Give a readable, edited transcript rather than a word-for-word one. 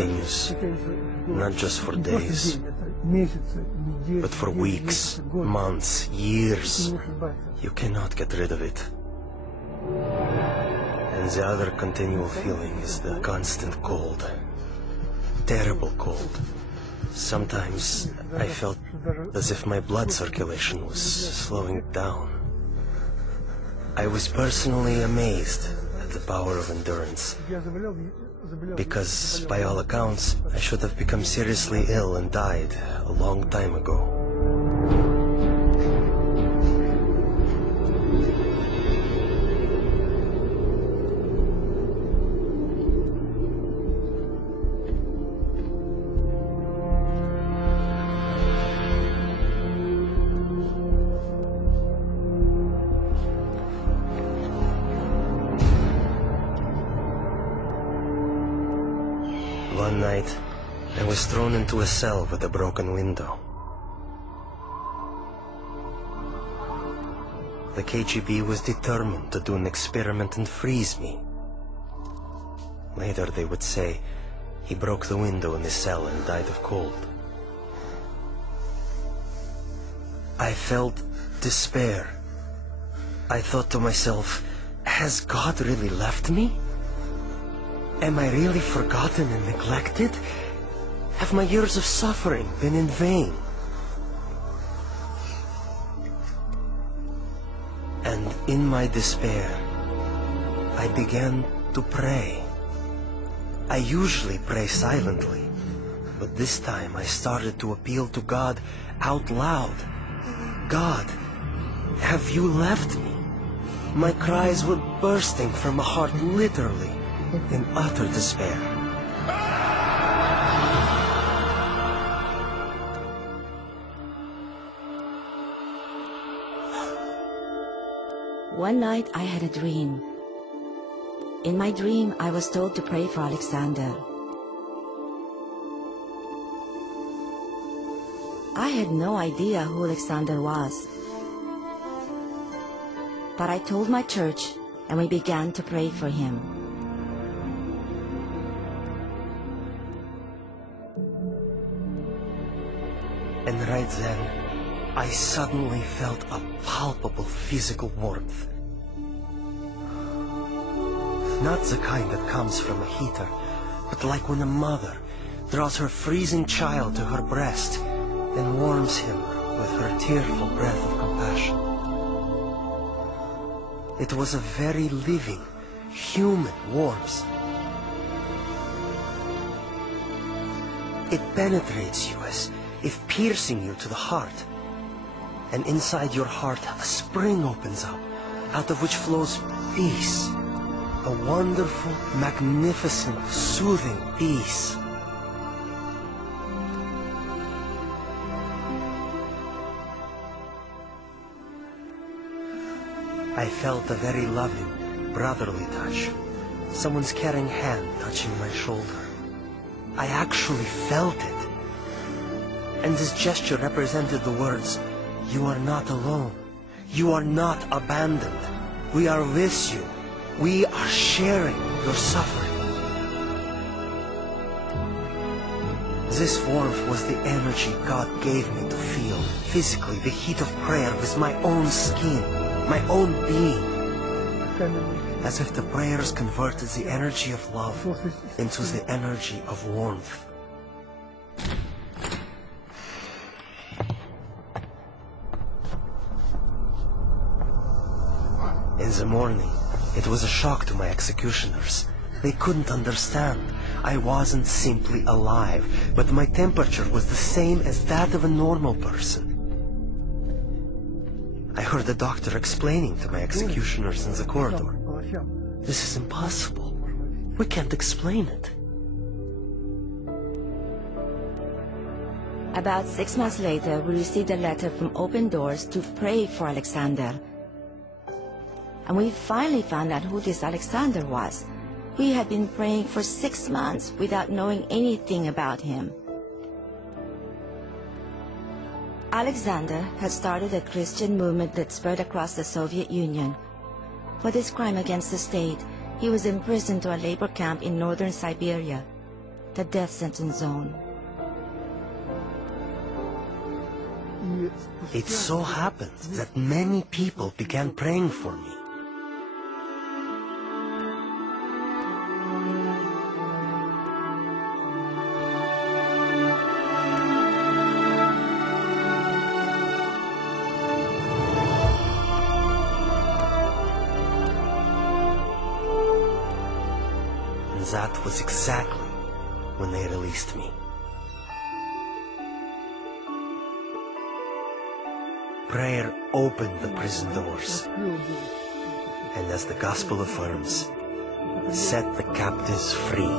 continues, not just for days, but for weeks, months, years. You cannot get rid of it. And the other continual feeling is the constant cold. Terrible cold. Sometimes I felt as if my blood circulation was slowing down. I was personally amazed at the power of endurance, because by all accounts, I should have become seriously ill and died a long time ago. One night, I was thrown into a cell with a broken window. The KGB was determined to do an experiment and freeze me. Later they would say he broke the window in the cell and died of cold. I felt despair. I thought to myself, has God really left me? Am I really forgotten and neglected? Have my years of suffering been in vain? And in my despair, I began to pray. I usually pray silently, but this time I started to appeal to God out loud. God, have you left me? My cries were bursting from a heart literally in utter despair. One night I had a dream. In my dream, I was told to pray for Alexander. I had no idea who Alexander was. But I told my church, and we began to pray for him. And right then, I suddenly felt a palpable physical warmth. Not the kind that comes from a heater, but like when a mother draws her freezing child to her breast and warms him with her tearful breath of compassion. It was a very living, human warmth. It penetrates you as if piercing you to the heart. And inside your heart, a spring opens up, out of which flows peace. A wonderful, magnificent, soothing peace. I felt a very loving, brotherly touch. Someone's caring hand touching my shoulder. I actually felt it. And this gesture represented the words, "You are not alone. You are not abandoned. We are with you. We are sharing your suffering." This warmth was the energy God gave me to feel physically the heat of prayer with my own skin, my own being. As if the prayers converted the energy of love into the energy of warmth. In the morning, it was a shock to my executioners. They couldn't understand. I wasn't simply alive, but my temperature was the same as that of a normal person. I heard the doctor explaining to my executioners in the corridor, "This is impossible. We can't explain it." About 6 months later, we received a letter from Open Doors to pray for Alexander. And we finally found out who this Alexander was. We had been praying for 6 months without knowing anything about him. Alexander had started a Christian movement that spread across the Soviet Union. For this crime against the state, he was imprisoned to a labor camp in northern Siberia. the death sentence zone. It so happened that many people began praying for me. And that was exactly when they released me. Prayer opened the prison doors, and as the gospel affirms, set the captives free.